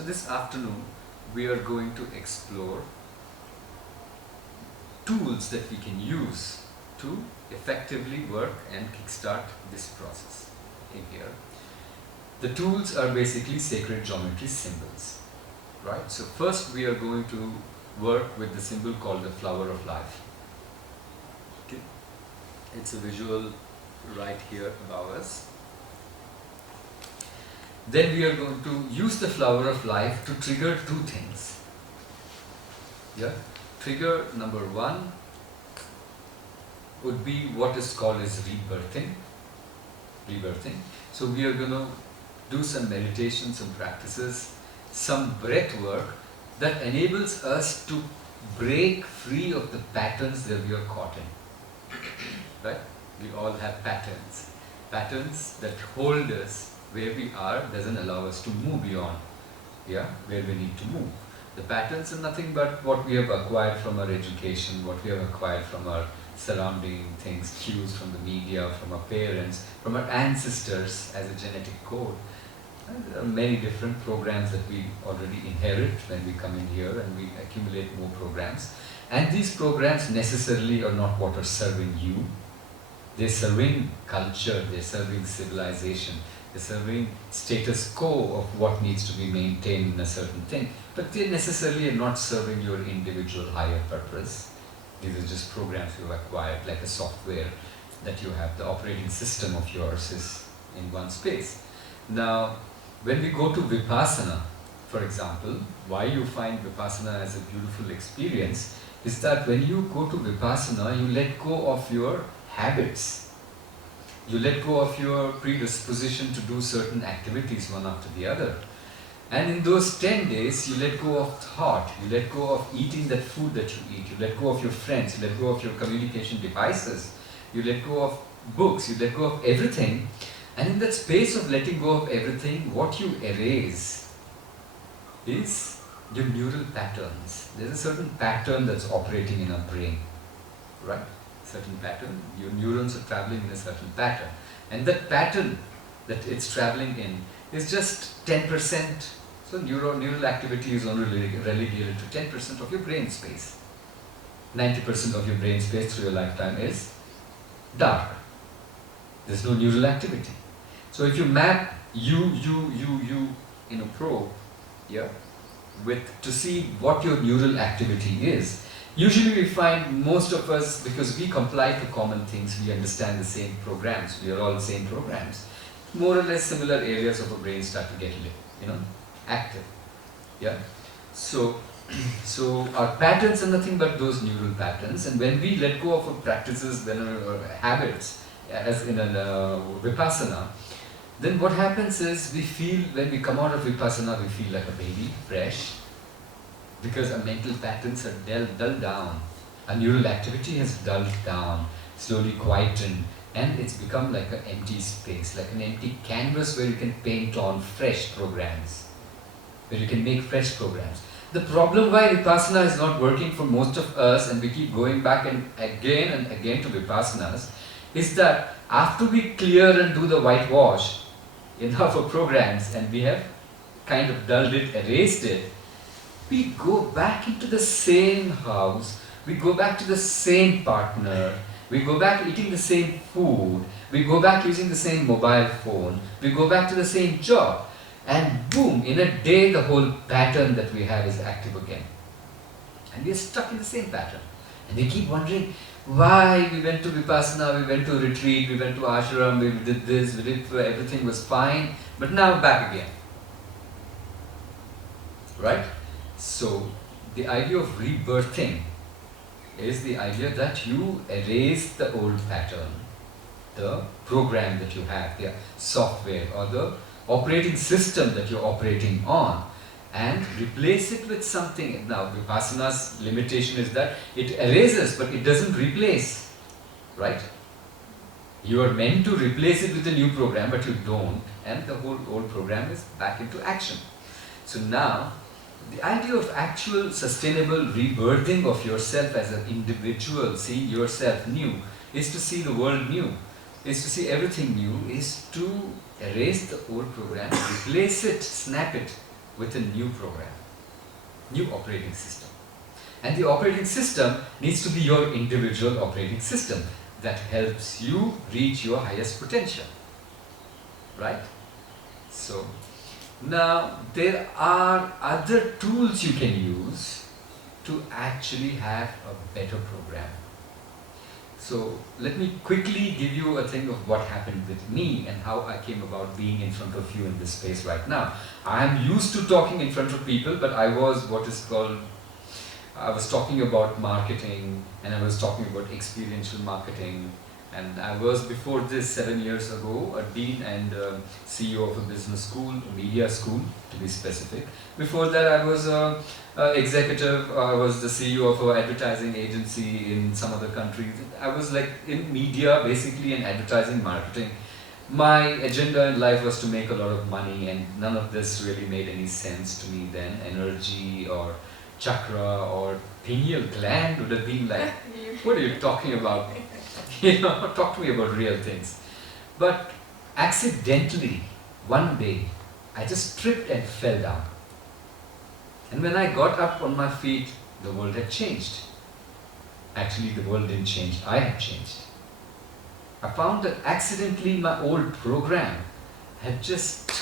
So this afternoon we are going to explore tools that we can use to effectively work and kickstart this process in here. The tools are basically sacred geometry symbols, right? So first we are going to work with the symbol called the Flower of Life. Okay. It's a visual right here above us. Then we are going to use the Flower of Life to trigger two things. Yeah? Trigger number one would be what is called as rebirthing. Rebirthing. So we are going to do some meditation, some practices, some breath work that enables us to break free of the patterns that we are caught in. Right? We all have patterns. Patterns that hold us where we are, doesn't allow us to move beyond, yeah, where we need to move. The patterns are nothing but what we have acquired from our education, what we have acquired from our surrounding things, cues from the media, from our parents, from our ancestors as a genetic code. And there are many different programs that we already inherit when we come in here, and we accumulate more programs. And these programs necessarily are not what are serving you. They're serving culture, they're serving civilization, they're serving status quo of what needs to be maintained in a certain thing. But they necessarily are not serving your individual higher purpose. These are just programs you've acquired, like a software that you have. The operating system of yours is in one space. Now, when we go to Vipassana, for example, why you find Vipassana as a beautiful experience is that when you go to Vipassana, you let go of your habits. You let go of your predisposition to do certain activities one after the other. And in those 10 days, you let go of thought, you let go of eating that food that you eat, you let go of your friends, you let go of your communication devices, you let go of books, you let go of everything. And in that space of letting go of everything, what you erase is your neural patterns. There's a certain pattern that's operating in our brain, right? Certain pattern, your neurons are traveling in a certain pattern, and that pattern that it's traveling in is just 10%. So neural activity is only relegated to 10% of your brain space. 90% of your brain space through your lifetime is dark. There's no neural activity. So if you map you in a probe, yeah, to see what your neural activity is, usually we find most of us, because we comply to common things, we understand the same programs, we are all the same programs, more or less similar areas of our brain start to get active. Yeah. So our patterns are nothing but those neural patterns, and when we let go of our practices, then our habits, as in a Vipassana, then what happens is we feel, when we come out of Vipassana, we feel like a baby, fresh, because our mental patterns are dulled down. Our neural activity has dulled down, slowly quietened, and it's become like an empty space, like an empty canvas where you can paint on fresh programs, where you can make fresh programs. The problem why Vipassana is not working for most of us, and we keep going back and again to Vipassanas, is that after we clear and do the whitewash in our programs, and we have kind of dulled it, erased it, we go back into the same house, we go back to the same partner, we go back eating the same food, we go back using the same mobile phone, we go back to the same job, and boom, in a day the whole pattern that we have is active again. And we are stuck in the same pattern. And we keep wondering why we went to Vipassana, we went to retreat, we went to ashram, we did this, we did everything was fine, but now back again. Right? So, the idea of rebirthing is the idea that you erase the old pattern, the program that you have, the software or the operating system that you're operating on, and replace it with something. Now, Vipassana's limitation is that it erases, but it doesn't replace, right? You are meant to replace it with a new program, but you don't, and the whole old program is back into action. So now, the idea of actual sustainable rebirthing of yourself as an individual, seeing yourself new, is to see the world new, is to see everything new, is to erase the old program, replace it, snap it with a new program, new operating system. And the operating system needs to be your individual operating system that helps you reach your highest potential. Right? So, now there are other tools you can use to actually have a better program. So let me quickly give you a thing of what happened with me and how I came about being in front of you in this space right now. I am used to talking in front of people, but I was talking about marketing, and I was talking about experiential marketing, and I was before this 7 years ago a dean and CEO of a business school, a media school to be specific. Before that I was a executive, I was the CEO of an advertising agency in some other countries. I was like in media basically and advertising marketing. My agenda in life was to make a lot of money, and none of this really made any sense to me then. Energy or chakra or pineal gland would have been like, what are you talking about? Talk to me about real things. But accidentally, one day, I just tripped and fell down. And when I got up on my feet, the world had changed. Actually, the world didn't change, I had changed. I found that accidentally my old program had just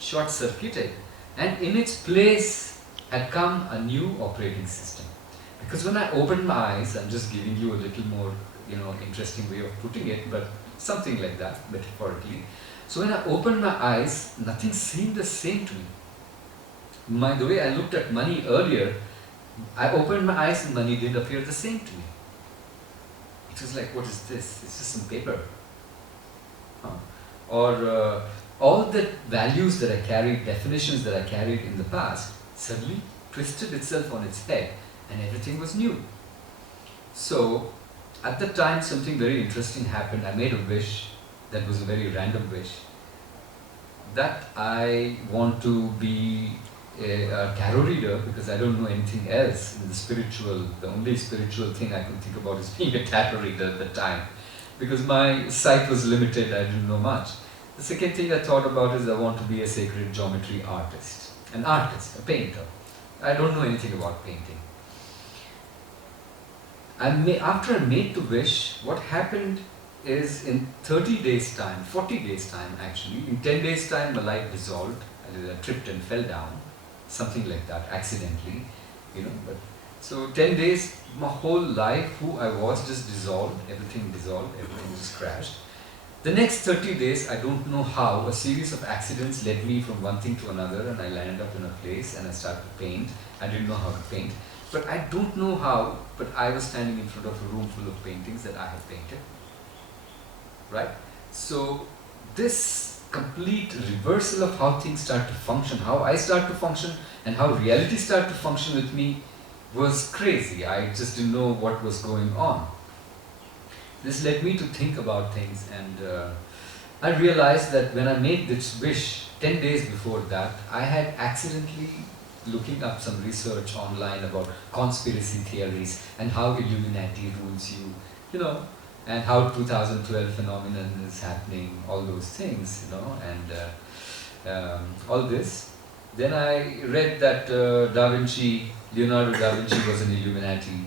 short-circuited, and in its place had come a new operating system. Because when I opened my eyes, I'm just giving you a little more interesting way of putting it, but something like that, metaphorically. So when I opened my eyes, nothing seemed the same to me. The way I looked at money earlier, I opened my eyes and money didn't appear the same to me. It was like, what is this? It's just some paper. Or all the values that I carried, definitions that I carried in the past, suddenly twisted itself on its head and everything was new. So at the time something very interesting happened. I made a wish that was a very random wish, that I want to be a tarot reader because I don't know anything else in the spiritual. The only spiritual thing I could think about is being a tarot reader at the time, because my sight was limited, I didn't know much. The second thing I thought about is I want to be a sacred geometry artist, a painter. I don't know anything about painting. After I made the wish, what happened is in 30 days time, 40 days time actually, in 10 days time my life dissolved. I tripped and fell down, something like that, accidentally, but so 10 days, my whole life, who I was, just dissolved, everything just crashed. The next 30 days, I don't know how, a series of accidents led me from one thing to another, and I landed up in a place and I started to paint. I didn't know how to paint, but I don't know how, but I was standing in front of a room full of paintings that I had painted. Right? So this complete reversal of how things start to function, how I start to function and how reality started to function with me was crazy. I just didn't know what was going on. This led me to think about things, and I realized that when I made this wish 10 days before that, I had accidentally looking up some research online about conspiracy theories and how Illuminati rules you, and how 2012 phenomenon is happening, all those things, and all this. Then I read that Leonardo da Vinci was an Illuminati,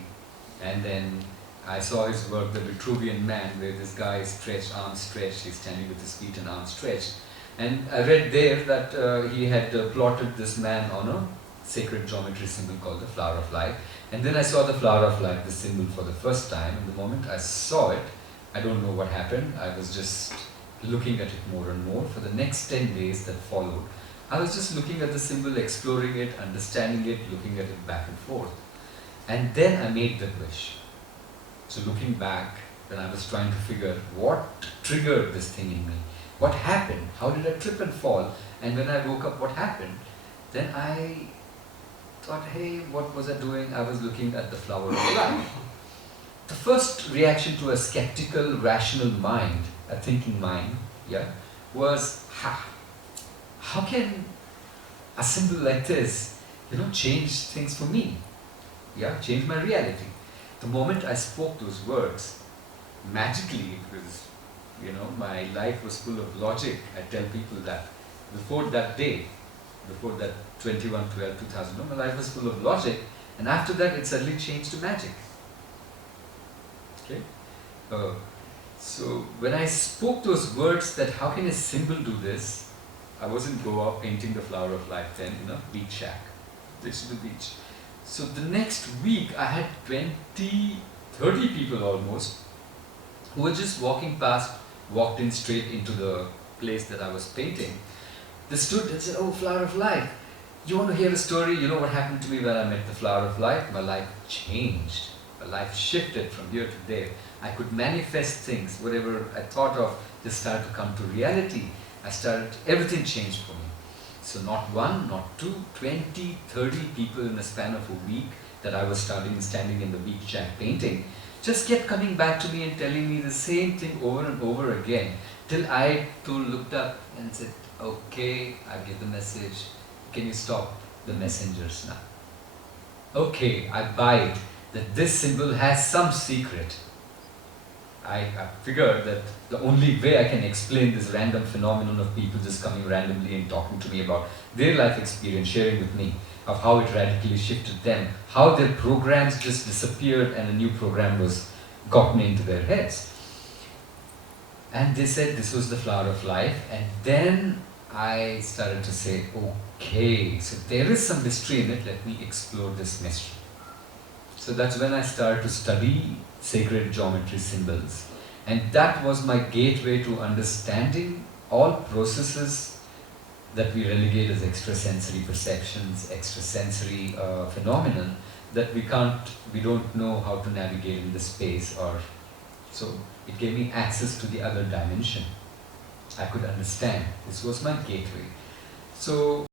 and then I saw his work, The Vitruvian Man, where this guy is stretched, arms stretched, he's standing with his feet and arms stretched. And I read there that he had plotted this man on a sacred geometry symbol called the Flower of Life. And then I saw the Flower of Life, the symbol, for the first time. And the moment I saw it, I don't know what happened. I was just looking at it more and more. For the next 10 days that followed, I was just looking at the symbol, exploring it, understanding it, looking at it back and forth. And then I made that wish. So looking back, when I was trying to figure what triggered this thing in me, what happened, how did I trip and fall, and when I woke up, what happened, then I thought, hey, what was I doing? I was looking at the Flower of Life. The first reaction to a skeptical, rational mind, a thinking mind, was, how can a symbol like this, change things for me? Change my reality. The moment I spoke those words, magically, because my life was full of logic. I tell people that before that day, Before that, 21/12/2000, my life was full of logic, and after that it suddenly changed to magic. Okay? So when I spoke those words that how can a symbol do this, I was in Goa painting the Flower of Life then in a beach shack. This is the beach. So the next week I had 20, 30 people almost who were just walking past, walked in straight into the place that I was painting. They stood and said, "Oh, Flower of Life, you want to hear a story? You know what happened to me when I met the Flower of Life? My life changed. My life shifted from here to there. I could manifest things. Whatever I thought of just started to come to reality. Everything changed for me." So not one, not two, 20, 30 people in the span of a week that I was standing in the beach shack painting, just kept coming back to me and telling me the same thing over and over again, till I too looked up and said, "Okay, I get the message. Can you stop the messengers now? Okay, I buy it, that this symbol has some secret." I figured that the only way I can explain this random phenomenon of people just coming randomly and talking to me about their life experience, sharing with me of how it radically shifted them, how their programs just disappeared and a new program was gotten into their heads. And they said this was the Flower of Life, and then I started to say, okay, so there is some mystery in it, let me explore this mystery. So that's when I started to study sacred geometry symbols, and that was my gateway to understanding all processes that we relegate as extrasensory perceptions, extrasensory phenomenon that we don't know how to navigate in this space, or so it gave me access to the other dimension. I could understand. This was my gateway. So